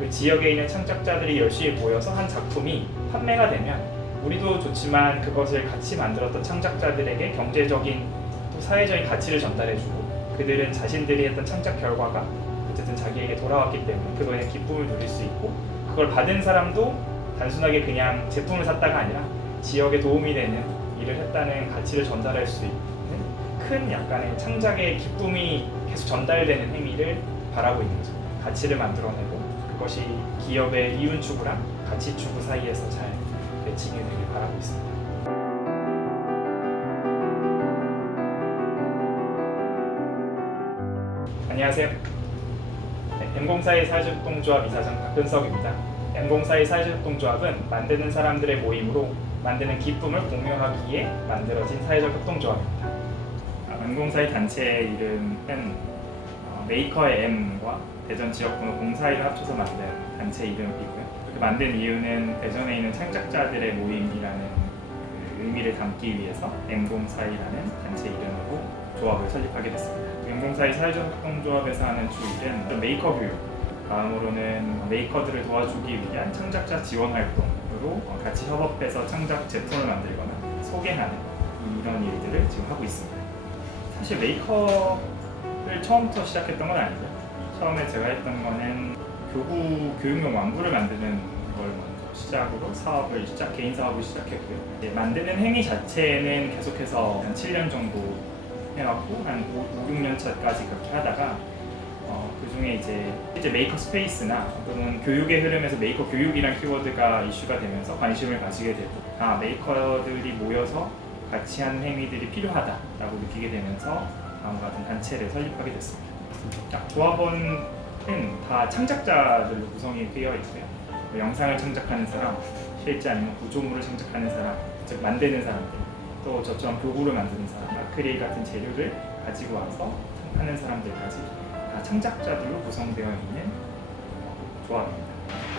그 지역에 있는 창작자들이 열심히 모여서 한 작품이 판매가 되면 우리도 좋지만 그것을 같이 만들었던 창작자들에게 경제적인 또 사회적인 가치를 전달해주고 그들은 자신들이 했던 창작 결과가 어쨌든 자기에게 돌아왔기 때문에 그거에 기쁨을 누릴 수 있고 그걸 받은 사람도 단순하게 그냥 제품을 샀다가 아니라 지역에 도움이 되는 일을 했다는 가치를 전달할 수 있는 큰 약간의 창작의 기쁨이 계속 전달되는 행위를 바라고 있는 거죠. 가치를 만들어내고 그것이 기업의 이윤 추구랑 가치 추구 사이에서 잘 매칭이 되길 바라고 있습니다. 안녕하세요. 네, M04의 사회적협동조합 이사장 박근석입니다. M04의 사회적협동조합은 만드는 사람들의 모임으로 만드는 기쁨을 공유하기에 만들어진 사회적 협동조합입니다. 아, M04의 단체 이름은 어, 메이커의 M과 대전 지역번호 041을 합쳐서 만든 단체 이름이고요. 이렇게 만든 이유는 대전에 있는 창작자들의 모임이라는 그 의미를 담기 위해서 M04이라는 단체 이름으로 조합을 설립하게 됐습니다. M04의 사회적 협동조합에서 하는 주일은 메이커 교육, 다음으로는 메이커들을 도와주기 위한 창작자 지원 활동으로 어, 같이 협업해서 창작 제품을 만들거나 소개하는 이런 일들을 지금 하고 있습니다. 사실 메이커를 처음부터 시작했던 건 아니고요. 처음에 제가 했던 거는 교구 교육용 왕구를 만드는 걸 먼저 시작으로 사업을 시작 개인 사업을 시작했고요. 이제 만드는 행위 자체는 계속해서 한 7년 정도 해왔고 한 5, 6년 차까지 그렇게 하다가 어, 그 중에 이제 이제 메이커 스페이스나 또는 교육의 흐름에서 메이커 교육이란 키워드가 이슈가 되면서 관심을 가지게 되고 아 메이커들이 모여서 같이 하는 행위들이 필요하다라고 느끼게 되면서 다음과 같은 단체를 설립하게 됐습니다. 자, 조합원은 다 창작자들로 구성이 되어 있고요. 뭐 영상을 창작하는 사람, 실제 아니면 구조물을 창작하는 사람, 즉 만드는 사람들, 또 저처럼 교구를 만드는 사람, 아크릴 같은 재료를 가지고 와서 하는 사람들까지 다 창작자들로 구성되어 있는 어, 조합입니다.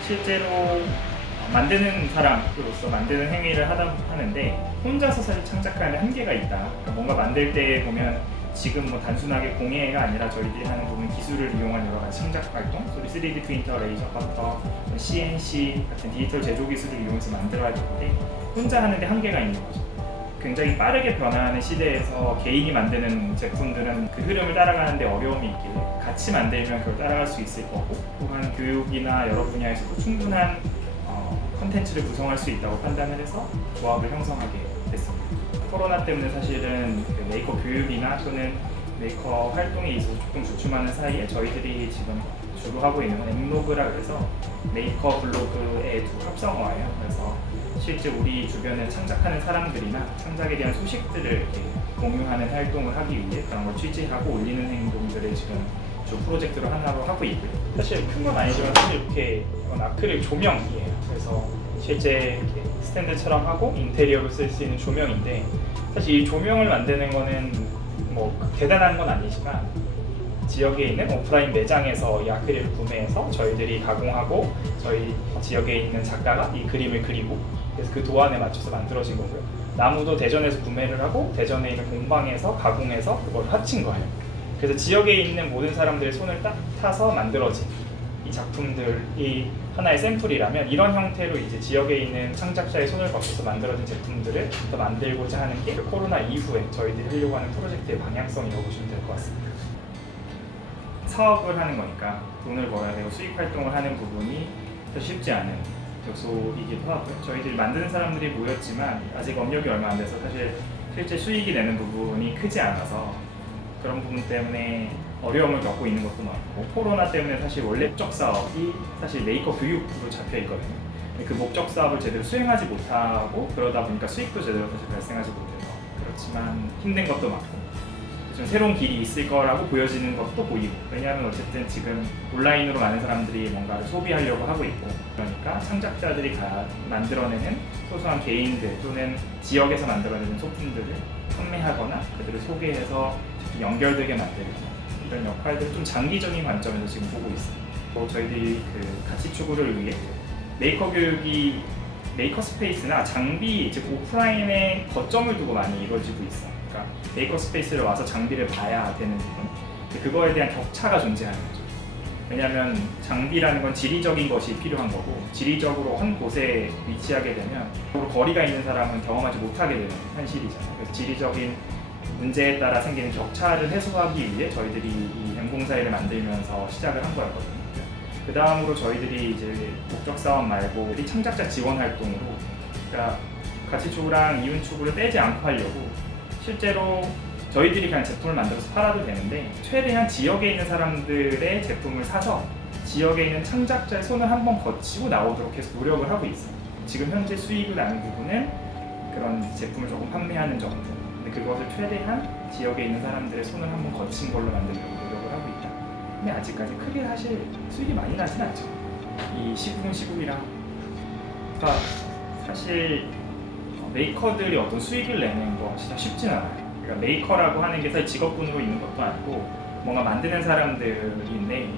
실제로 어, 만드는 사람으로서 만드는 행위를 하다 하는데 혼자서 사실 창작하는 한계가 있다. 그러니까 뭔가 만들 때 보면 지금 뭐 단순하게 공예가 아니라 저희들이 하는 부분 기술을 이용한 여러 가지 창작 활동, 소리 3D 프린터, 레이저 커터, CNC 같은 디지털 제조 기술을 이용해서 만들어야 되는데 혼자 하는데 한계가 있는 거죠. 굉장히 빠르게 변화하는 시대에서 개인이 만드는 제품들은 그 흐름을 따라가는데 어려움이 있길래 같이 만들면 그걸 따라갈 수 있을 거고 또한 교육이나 여러 분야에서도 충분한 어, 컨텐츠를 구성할 수 있다고 판단을 해서 조합을 형성하게 됐습니다. 코로나 때문에 사실은 그 메이커 교육이나 또는 메이커 활동에 있어서 조금 주춤하는 사이에 저희들이 지금 주로 하고 있는 건 엠로그라 그래서 메이커 블로그의 두 합성어예요. 그래서 실제 우리 주변에 창작하는 사람들이나 창작에 대한 소식들을 공유하는 활동을 하기 위해 그런 걸 취재하고 올리는 행동들을 지금 주 프로젝트로 하나로 하고 있고요. 사실 큰 건 아니지만 사실 이렇게 이건 아크릴 조명이에요. 그래서 실제 스탠드처럼 하고 인테리어로 쓸 수 있는 조명인데 사실 이 조명을 만드는 거는 뭐 대단한 건 아니지만 지역에 있는 오프라인 매장에서 이 아크릴을 구매해서 저희들이 가공하고 저희 지역에 있는 작가가 이 그림을 그리고 그래서 그 도안에 맞춰서 만들어진 거고요. 나무도 대전에서 구매를 하고 대전에 있는 공방에서 가공해서 그걸 합친 거예요. 그래서 지역에 있는 모든 사람들의 손을 딱 타서 만들어진 이 작품들이 하나의 샘플이라면 이런 형태로 이제 지역에 있는 창작자의 손을 거쳐서 만들어진 제품들을 더 만들고자 하는 게 코로나 이후에 저희들이 하려고 하는 프로젝트의 방향성이라고 보시면 될 것 같습니다. 사업을 하는 거니까 돈을 벌어야 되고 수익 활동을 하는 부분이 더 쉽지 않은 요소이기도 하고요. 저희들이 만드는 사람들이 모였지만 아직 업력이 얼마 안 돼서 사실 실제 수익이 되는 부분이 크지 않아서 그런 부분 때문에 어려움을 겪고 있는 것도 많고 코로나 때문에 사실 원래 목적 사업이 사실 메이커 교육으로 잡혀 있거든요. 그 목적 사업을 제대로 수행하지 못하고 그러다 보니까 수익도 제대로 사실 발생하지 못해서 그렇지만 힘든 것도 많고 좀 새로운 길이 있을 거라고 보여지는 것도 보이고 왜냐하면 어쨌든 지금 온라인으로 많은 사람들이 뭔가를 소비하려고 하고 있고 그러니까 창작자들이 다 만들어내는 소소한 개인들 또는 지역에서 만들어내는 소품들을 판매하거나 그들을 소개해서 연결되게 만들고 이런 역할들을 좀 장기적인 관점에서 지금 보고 있습니다. 또 저희들이 그 가치 추구를 위해 메이커 교육이 메이커 스페이스나 장비 즉 오프라인에 거점을 두고 많이 이루어지고 있어요. 그러니까 메이커 스페이스를 와서 장비를 봐야 되는 부분 그거에 대한 격차가 존재하는 거죠. 왜냐하면 장비라는 건 지리적인 것이 필요한 거고 지리적으로 한 곳에 위치하게 되면 거리가 있는 사람은 경험하지 못하게 되는 현실이잖아요. 그래서 지리적인 문제에 따라 생기는 격차를 해소하기 위해 저희들이 이 M04를 만들면서 시작을 한 거였거든요. 그 다음으로 저희들이 이제 목적 사업 말고 이 창작자 지원 활동으로 그러니까 가치추구랑 이윤추구를 떼지 않고 하려고 실제로 저희들이 그냥 제품을 만들어서 팔아도 되는데 최대한 지역에 있는 사람들의 제품을 사서 지역에 있는 창작자의 손을 한번 거치고 나오도록 해서 노력을 하고 있어요. 지금 현재 수익을 나는 부분은 그런 제품을 조금 판매하는 정도. 근데 그것을 최대한 지역에 있는 사람들의 손을 한번 거친 걸로 만들려고 노력을 하고 있다. 근데 아직까지 크게 사실 수익이 많이 나진 않죠. 이 시국은 시국이라. 그러니까 사실 어, 메이커들이 어떤 수익을 내는 거 진짜 쉽진 않아요. 그러니까 메이커라고 하는 게 사실 직업군으로 있는 것도 아니고 뭔가 만드는 사람들인데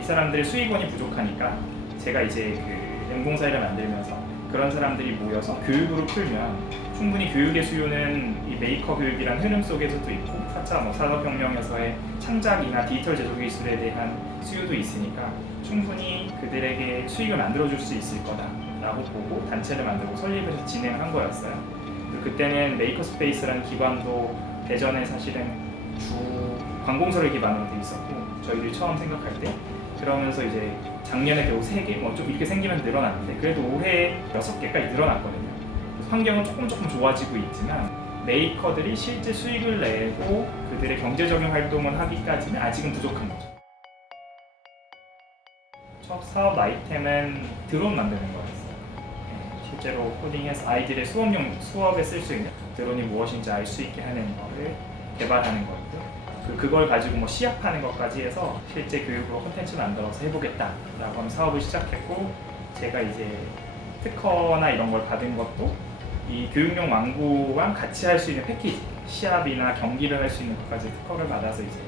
이 사람들의 수익원이 부족하니까 제가 이제 그 연공사를 만들면서 그런 사람들이 모여서 교육으로 풀면 충분히 교육의 수요는 이 메이커 교육이란 흐름 속에서도 있고 4차 뭐 산업혁명에서의 창작이나 디지털 제조 기술에 대한 수요도 있으니까 충분히 그들에게 수익을 만들어줄 수 있을 거다라고 보고 단체를 만들고 설립해서 진행한 거였어요. 그때는 메이커 스페이스라는 기관도 대전에 사실은 주 관공서를 기반으로 돼 있었고 저희들이 처음 생각할 때 그러면서 이제 작년에 겨우 3개, 뭐 좀 이렇게 생기면 늘어났는데 그래도 올해 6개까지 늘어났거든요. 환경은 조금 조금 좋아지고 있지만 메이커들이 실제 수익을 내고 그들의 경제적인 활동을 하기까지는 아직은 부족한 거죠. 첫 사업 아이템은 드론 만드는 거였어요. 네, 실제로 코딩해서 아이들의 수업용 수업에 쓸 수 있는 드론이 무엇인지 알 수 있게 하는 거를 개발하는 거였고요. 그 그걸 가지고 뭐 시합하는 것까지 해서 실제 교육으로 콘텐츠 만들어서 해보겠다라고 하는 사업을 시작했고 제가 이제 특허나 이런 걸 받은 것도 이 교육용 왕구랑 같이 할 수 있는 패키지 시합이나 경기를 할 수 있는 것까지 특허를 받아서 이제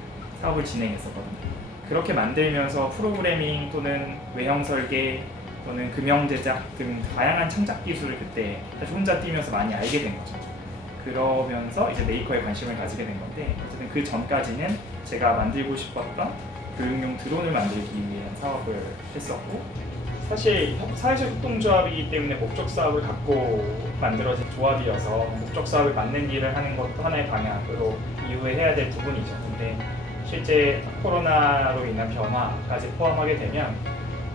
사업을 진행했었거든요. 그렇게 만들면서 프로그래밍 또는 외형 설계 또는 금형 제작 등 다양한 창작 기술을 그때 사실 혼자 뛰면서 많이 알게 된 거죠. 그러면서 이제 메이커에 관심을 가지게 된 건데 어쨌든 그 전까지는 제가 만들고 싶었던 교육용 드론을 만들기 위한 사업을 했었고 사실 사회적 협동조합이기 때문에 목적 사업을 갖고 만들어진 조합이어서 목적 사업을 맞는 일을 하는 것도 하나의 방향으로 이후에 해야 될 부분이죠. 근데 실제 코로나로 인한 변화까지 포함하게 되면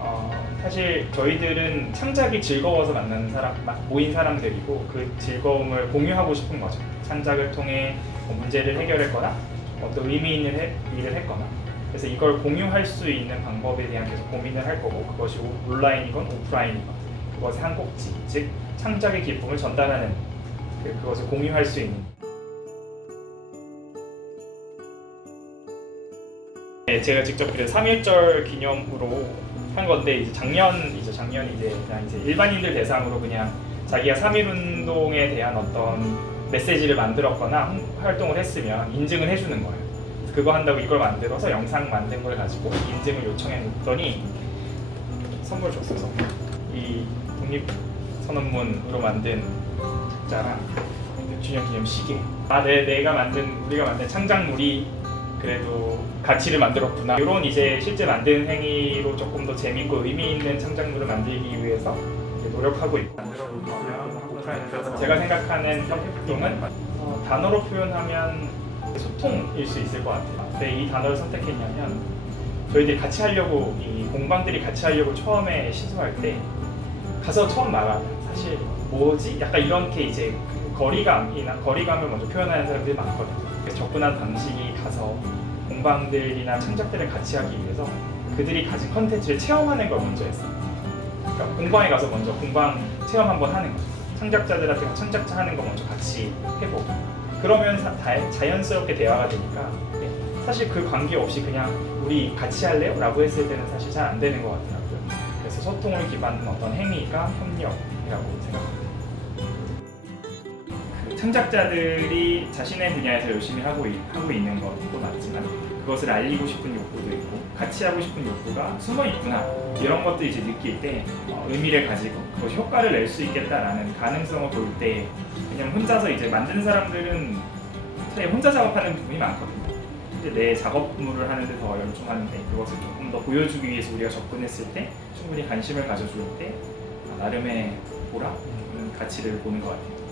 어, 사실 저희들은 창작이 즐거워서 만나는 사람, 마- 모인 사람들이고 그 즐거움을 공유하고 싶은 거죠. 창작을 통해 뭐 문제를 해결했거나 어떤 의미 있는 해- 일을 했거나 그래서 이걸 공유할 수 있는 방법에 대한 계속 고민을 할 거고 그것이 오- 온라인이건 오프라인이건 그것의 한 꼭지 즉 창작의 기쁨을 전달하는 그- 그것을 공유할 수 있는 네, 제가 직접 그래서 3.1절 기념으로 한 건데 이제 작년이죠. 작년 이제 그냥 이제 일반인들 대상으로 그냥 자기가 3.1 운동에 대한 어떤 메시지를 만들었거나 홍- 활동을 했으면 인증을 해주는 거예요. 그거 한다고 이걸 만들어서 영상 만든 걸 가지고 인증을 요청했더니 선물 줬어서 이 독립 선언문으로 만든 작자랑 100주년 기념 시계. 아, 네, 내가 만든 우리가 만든 창작물이 그래도 가치를 만들었구나. 이런 이제 실제 만든 행위로 조금 더 재밌고 의미 있는 창작물을 만들기 위해서 노력하고 있고 제가 생각하는 협동은 어, 단어로 표현하면 소통일 수 있을 것 같아요. 근데 이 단어를 선택했냐면 저희들이 같이 하려고 이 공방들이 같이 하려고 처음에 시도할 때 가서 처음 말하면 사실 뭐지? 약간 이렇게 이제 거리감이나 거리감을 먼저 표현하는 사람들이 많거든요. 그래서 접근한 방식이 가서 공방들이나 창작들을 같이 하기 위해서 그들이 가진 컨텐츠를 체험하는 걸 먼저 했어요. 그러니까 공방에 가서 먼저 공방 체험 한번 하는 거죠. 창작자들한테 창작자 하는 거 먼저 같이 해보고 그러면 사- 다- 자연스럽게 대화가 되니까 사실 그 관계 없이 그냥 우리 같이 할래요? 라고 했을 때는 사실 잘 안 되는 것 같더라고요. 그래서 소통을 기반한 어떤 행위가 협력이라고 생각합니다. 그 창작자들이 자신의 분야에서 열심히 하고, 있, 하고 있는 것도 맞지만 그것을 알리고 싶은 욕구도 있고 같이 하고 싶은 욕구가 숨어 있구나 이런 것도 이제 느낄 때 어, 의미를 가지고 그것이 효과를 낼 수 있겠다라는 가능성을 볼때 왜냐면 혼자서 이제 만드는 사람들은 사실 혼자 작업하는 부분이 많거든요. 이제 내 작업물을 하는데 더 열중하는데 그것을 조금 더 보여주기 위해서 우리가 접근했을 때 충분히 관심을 가져줄 때 아, 나름의 음, 가치를 보는 것 같아요.